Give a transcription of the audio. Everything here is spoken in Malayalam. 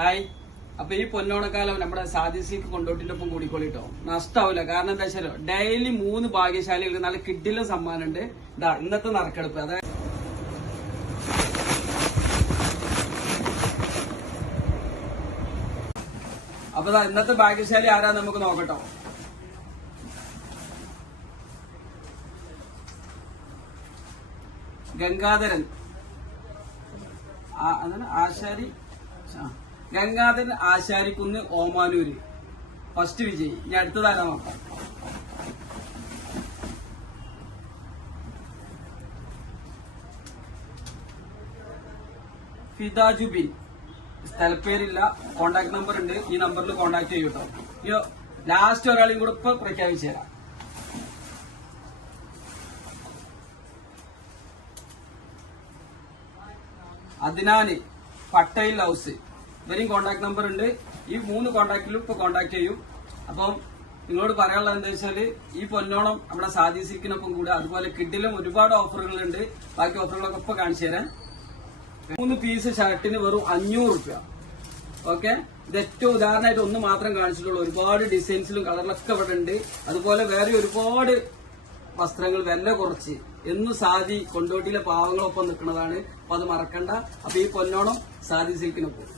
ഹായ്. അപ്പൊ ഈ പൊന്നോണക്കാലം നമ്മുടെ സാദിസിക്ക് കൊണ്ടോട്ടിന്റെ ഒപ്പം കൂടിക്കോളിട്ടോ, നഷ്ടാവില്ല. കാരണം എന്താ വെച്ചാലോ, ഡെയിലി 3 ഭാഗ്യശാലികൾ നല്ല കിഡിലും സമ്മാനമുണ്ട്. ഇന്നത്തെ നറുക്കെടുപ്പ് അതായത് അപ്പൊ ഇന്നത്തെ ഭാഗ്യശാലി ആരാ നമുക്ക് നോക്കട്ടോ. ഗംഗാധരൻ ഗംഗാധരൻ ആശാരിക്കുന്ന് ഓമാനൂര് ഫസ്റ്റ് വിജയ്. ഇനി അടുത്തതാരാ നോക്കാം. ഫിദാജുബിൻ, സ്ഥലപ്പേരില്ല, കോണ്ടാക്ട് നമ്പർ ഉണ്ട്. ഈ നമ്പറിൽ കോണ്ടാക്ട് ചെയ്യൂട്ടോ. ഇയോ ലാസ്റ്റ് ഒരാളെയും കൂടെ ഇപ്പൊ പ്രഖ്യാപിച്ചു തരാം. അദ്നാന്, പട്ടയിൽ ഹൗസ്, ഇവരെയും കോണ്ടാക്ട് നമ്പർ ഉണ്ട്. ഈ 3 കോണ്ടാക്റ്റിലും ഇപ്പൊ കോണ്ടാക്ട് ചെയ്യും. അപ്പം നിങ്ങളോട് പറയാനുള്ളത് എന്താ വെച്ചാല്, ഈ പൊന്നോണം നമ്മുടെ സാദിസിക്കിനൊപ്പം കൂടെ അതുപോലെ കിഡിലും ഒരുപാട് ഓഫറുകളുണ്ട്. ബാക്കി ഓഫറുകളൊക്കെ ഇപ്പൊ കാണിച്ചു തരാൻ. 3 പീസ് ഷർട്ടിന് വെറും 500 രൂപ. ഓക്കെ, ഇത് ഏറ്റവും ഉദാഹരണമായിട്ട് ഒന്ന് മാത്രം കാണിച്ചിട്ടുള്ളൂ. ഒരുപാട് ഡിസൈൻസിലും കളറിലൊക്കെ ഇവിടെ ഉണ്ട്. അതുപോലെ വേറെ ഒരുപാട് വസ്ത്രങ്ങൾ വില കുറച്ച് എന്നും സാദി കൊണ്ടോട്ടിയിലെ പാവങ്ങളൊപ്പം നിൽക്കുന്നതാണ്. അപ്പൊ അത് മറക്കണ്ട. അപ്പൊ ഈ പൊന്നോണം സാദി സിൽക്കിനൊപ്പം